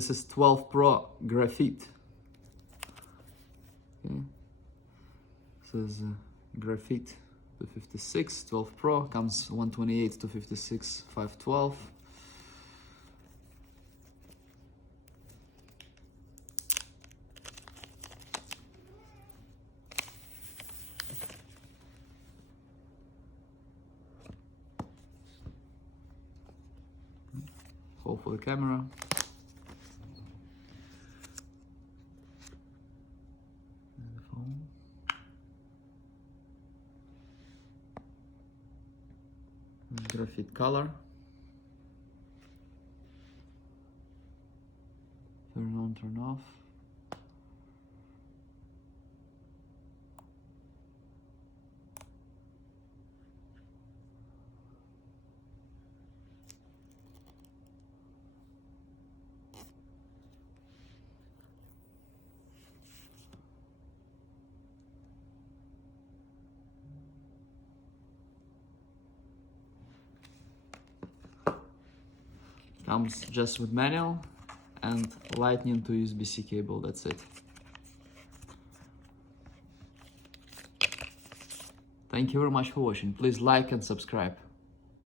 This is 12 Pro Graphite. Okay. This is Graphite 256, 12 Pro, comes 128, 256, 512. Hole for the camera. And the phone. Graphite color. Turn on, turn off. Comes just with manual and lightning to USB-C cable, that's it. Thank you very much for watching. Please like and subscribe.